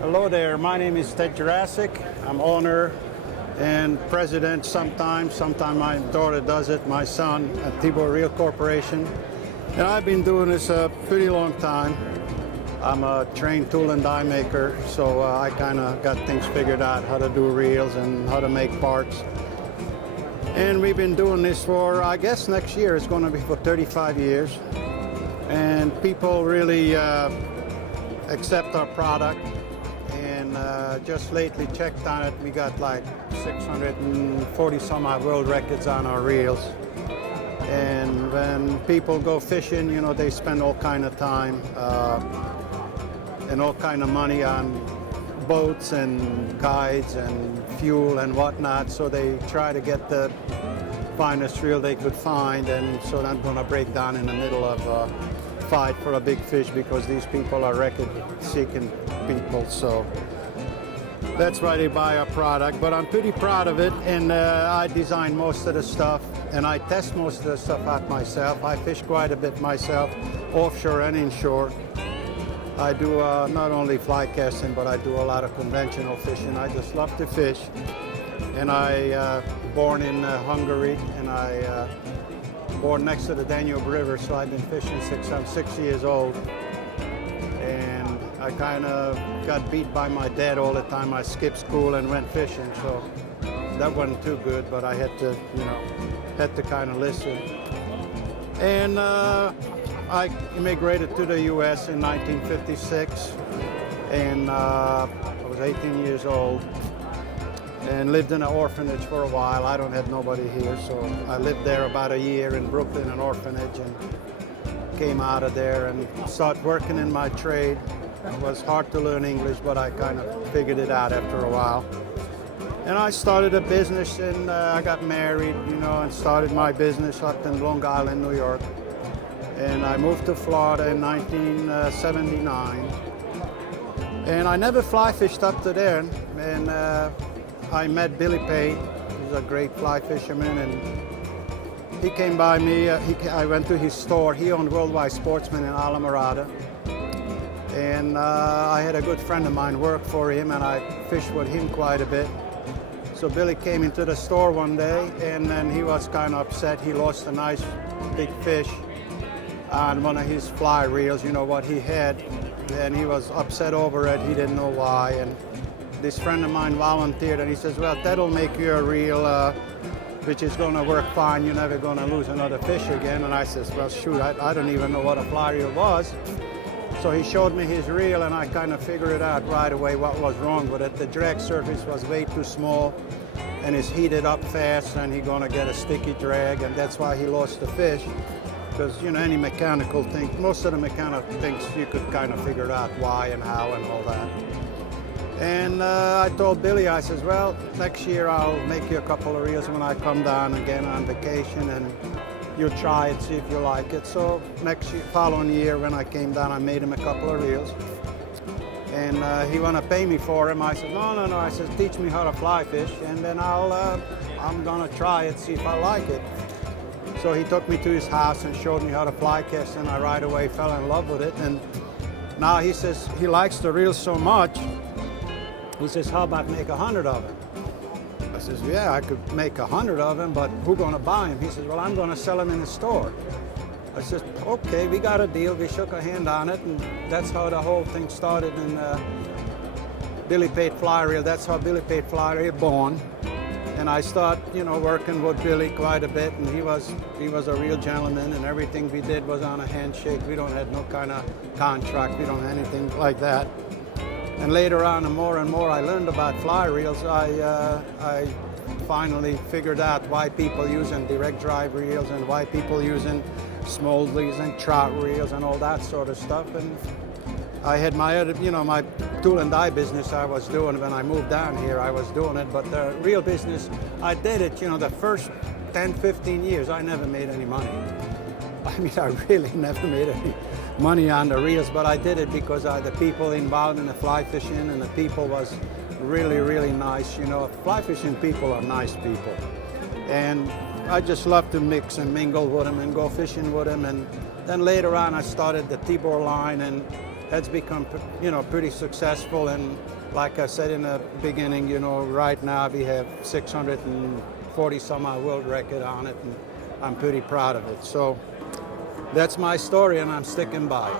Hello there, my name is Juracsik. I'm owner and president sometimes. Sometimes my daughter does it, my son at Tibor Reels Corporation. And I've been doing this a pretty long time. I'm a trained tool and die maker, so I kind of got things figured out, how to do reels and how to make parts. And we've been doing this for, I guess next year it's going to be for 35 years. And people really accept our product. And just lately checked on it, we got like 640 some odd world records on our reels. And when people go fishing, you know, they spend all kind of time and all kind of money on boats and guides and fuel and whatnot, so they try to get the finest reel they could find, and so they're going to break down in the middle of a fight for a big fish because these people are record-seeking people. So that's why they buy our product, but I'm pretty proud of it, and I design most of the stuff, and I test most of the stuff out myself. I fish quite a bit myself, offshore and inshore. I do not only fly casting, but I do a lot of conventional fishing. I just love to fish, and I born in Hungary, and I born next to the Danube River, so I've been fishing since I'm 6 years old. And I kind of got beat by my dad all the time. I skipped school and went fishing, so that wasn't too good, but I had to, you know, had to kind of listen. And I immigrated to the U.S. in 1956, and I was 18 years old and lived in an orphanage for a while. I don't have nobody here, so I lived there about a year in Brooklyn, an orphanage, and came out of there and started working in my trade. It was hard to learn English, but I kind of figured it out after a while. And I started a business, and I got married, you know, and started my business up in Long Island, New York. And I moved to Florida in 1979. And I never fly fished up to there. And I met Billy Pate. He's a great fly fisherman, and he came by me. I went to his store. He owned Worldwide Sportsman in Alamorada. And I had a good friend of mine work for him, and I fished with him quite a bit. So Billy came into the store one day, and then he was kind of upset. He lost a nice big fish on one of his fly reels, you know, what he had, and he was upset over it. He didn't know why, and this friend of mine volunteered, and he says, well, that'll make you a reel which is going to work fine. You're never going to lose another fish again. And I says, well, shoot, I don't even know what a fly reel was. So he showed me his reel, and I kind of figured it out right away what was wrong with it. The drag surface was way too small, and it's heated up fast, and he's going to get a sticky drag, and that's why he lost the fish. Because, you know, any mechanical thing, most of the mechanical things you could kind of figure out why and how and all that. And I told Billy, I says, well, next year I'll make you a couple of reels when I come down again on vacation, and you'll try it, see if you like it. So next year, following year when I came down, I made him a couple of reels. And he wanted to pay me for him. I said, no. I said, teach me how to fly fish, and then I'm gonna try it, see if I like it. So he took me to his house and showed me how to fly cast, and I right away fell in love with it. And now he says he likes the reels so much, he says, how about make 100 of them? I says, yeah, I could make 100 of them, but who's gonna buy them? He says, well, I'm gonna sell them in the store. I said, okay, we got a deal. We shook a hand on it, and that's how the whole thing started in Billy Pate Fly Reel. That's how Billy Pate Fly Reel born. And I started, you know, working with Billy quite a bit, and he was a real gentleman, and everything we did was on a handshake. We don't have no kind of contract. We don't have anything like that. And later on, the more and more I learned about fly reels, I finally figured out why people using direct drive reels and why people using smoldies and trout reels and all that sort of stuff. And I had my other, you know, my tool and die business I was doing when I moved down here. I was doing it, but the real business, I did it, you know, the first 10, 15 years, I never made any money. I mean, I really never made any money on the reels, but I did it because the people involved in the fly fishing, and the people was really, really nice. You know, fly fishing people are nice people. And I just love to mix and mingle with them and go fishing with them. And then later on, I started the Tibor line, and has become, pretty successful. And like I said in the beginning, right now we have 640 some odd world record on it, and I'm pretty proud of it. So that's my story, and I'm sticking by it.